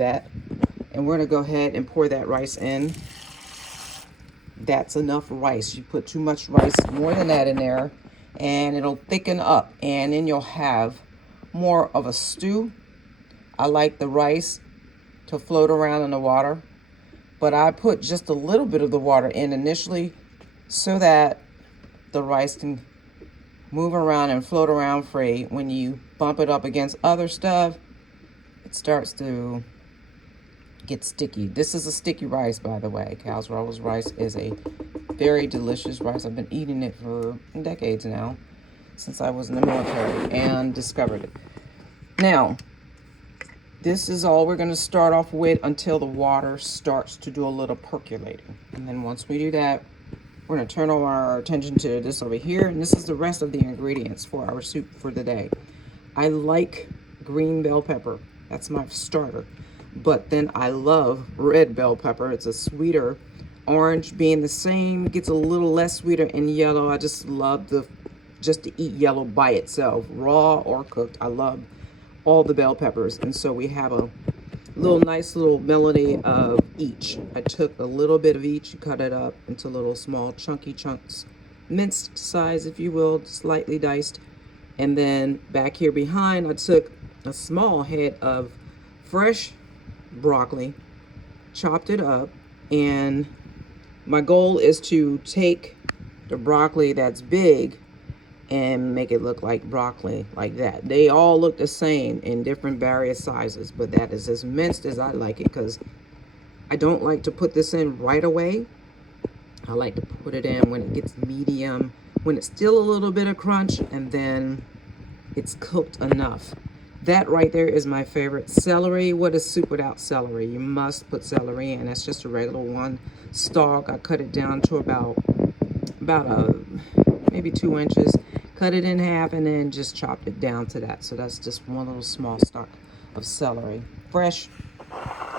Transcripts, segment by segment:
that. And we're going to go ahead and pour that rice in. That's enough rice. You put too much rice, more than that in there, and it'll thicken up. And then you'll have more of a stew. I like the rice to float around in the water, but I put just a little bit of the water in initially so that the rice can move around and float around free. When you bump it up against other stuff, it starts to get sticky. This is a sticky rice, by the way. Cal's Rebels rice is a very delicious rice. I've been eating it for decades now, since I was in the military and discovered it. Now, this is all we're going to start off with until the water starts to do a little percolating. And then once we do that, we're going to turn our attention to this over here. And this is the rest of the ingredients for our soup for the day. I like green bell pepper. That's my starter. But then I love red bell pepper. It's a sweeter. Orange being the same, gets a little less sweeter. And yellow, I just love just to eat yellow by itself, raw or cooked. I love all the bell peppers. And so we have a nice little melody of each. I took a little bit of each, cut it up into little small chunky chunks, minced size, if you will, slightly diced. And then back here behind, I took a small head of fresh broccoli, chopped it up, and my goal is to take the broccoli that's big and make it look like broccoli like that. They all look the same in different various sizes, but that is as minced as I like it, because I don't like to put this in right away. I like to put it in when it gets medium, when it's still a little bit of crunch, and then it's cooked enough. That right there is my favorite. Celery. What is soup without celery? You must put celery in. That's just a regular one stalk. I cut it down to about maybe 2 inches. Cut it in half and then just chopped it down to that. So that's just one little small stalk of celery. Fresh,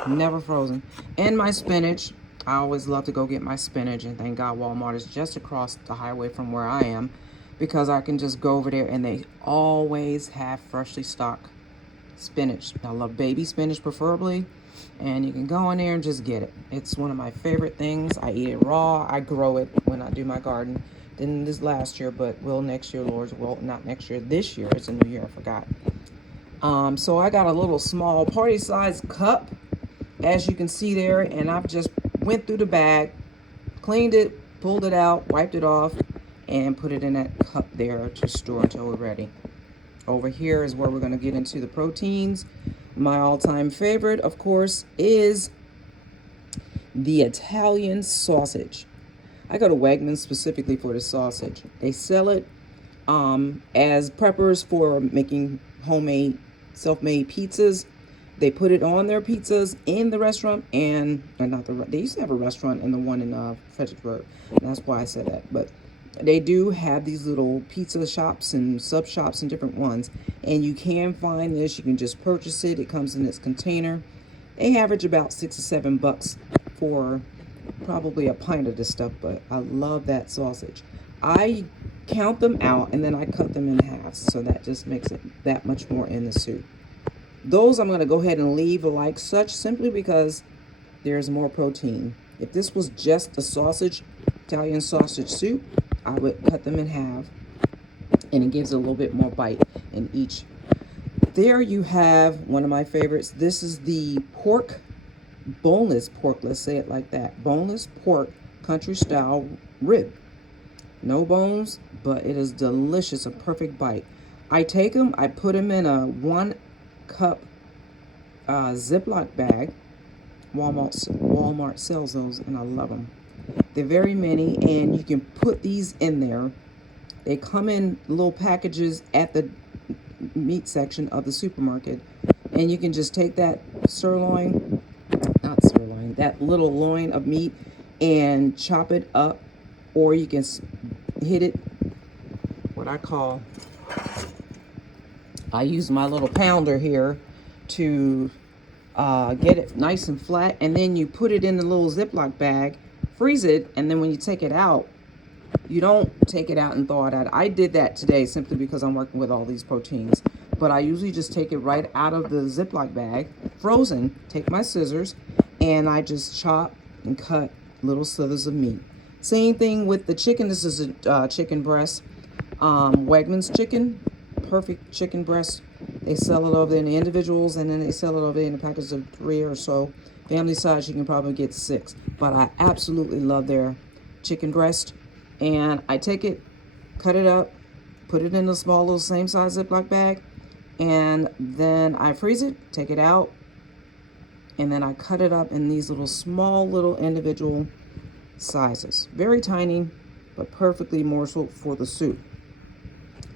never frozen. And my spinach. I always love to go get my spinach, and thank God Walmart is just across the highway from where I am, because I can just go over there and they always have freshly stocked spinach. I love baby spinach preferably, and you can go in there and just get it. It's one of my favorite things. I eat it raw. I grow it when I do my garden. Didn't this last year, but will next year, Lord's will. Not next year, this year. It's a new year, I forgot. So I got a little small party-sized cup, as you can see there, and I've just went through the bag, cleaned it, pulled it out, wiped it off, and put it in that cup there to store until we're ready. Over here is where we're going to get into the proteins. My all-time favorite, of course, is the Italian sausage. I go to Wegmans specifically for the sausage. They sell it as preppers for making homemade, self-made pizzas. They put it on their pizzas in the restaurant, and they used to have a restaurant in the one in Fredericksburg. That's why I said that. But they do have these little pizza shops and sub shops and different ones, and you can find this. You can just purchase it. It comes in its container. They average about $6 or $7 for probably a pint of this stuff, but I love that sausage. I count them out and then I cut them in half, so that just makes it that much more in the soup. Those I'm going to go ahead and leave like such, simply because there's more protein. If this was just a sausage, Italian sausage soup, I would cut them in half, and it gives a little bit more bite in each. There you have one of my favorites. This is the boneless pork, let's say it like that. Boneless pork, country style rib. No bones, but it is delicious, a perfect bite. I take them, I put them in a 1 cup Ziploc bag. Walmart sells those, and I love them. They're very many, and you can put these in there. They come in little packages at the meat section of the supermarket, and you can just take that that little loin of meat and chop it up, or you can hit it, I use my little pounder here to get it nice and flat, and then you put it in the little Ziploc bag, freeze it, and then when you take it out, you don't take it out and thaw it out. I did that today simply because I'm working with all these proteins. but I usually just take it right out of the Ziploc bag, frozen, take my scissors, and I just chop and cut little slithers of meat. Same thing with the chicken. This is a chicken breast. Wegmans chicken, perfect chicken breast. They sell it over there in the individuals, and then they sell it over there in the packets of 3 or so. Family size, you can probably get 6. But I absolutely love their chicken breast. And I take it, cut it up, put it in a small little same size Ziploc bag, and then I freeze it, take it out, and then I cut it up in these small little individual sizes. Very tiny, but perfectly morsel for the soup.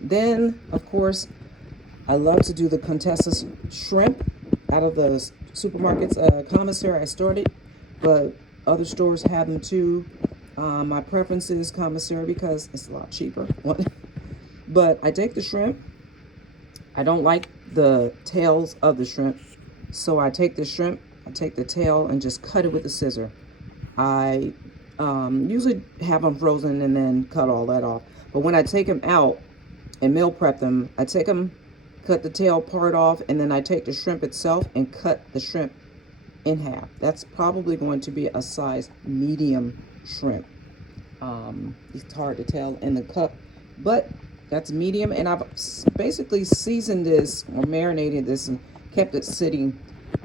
Then, of course, I love to do the Contessa's shrimp out of the supermarkets. Commissary I started, but other stores have them too. My preference is Commissary because it's a lot cheaper. But I take the shrimp. I don't like the tails of the shrimp, so I take the shrimp, I take the tail, and just cut it with a scissor. I usually have them frozen and then cut all that off. But when I take them out and meal prep them, I take them, cut the tail part off, and then I take the shrimp itself and cut the shrimp in half. That's probably going to be a size medium shrimp. It's hard to tell in the cup, but that's medium. And I've basically seasoned this or marinated this and kept it sitting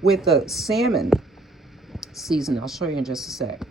with a salmon season. I'll show you in just a sec.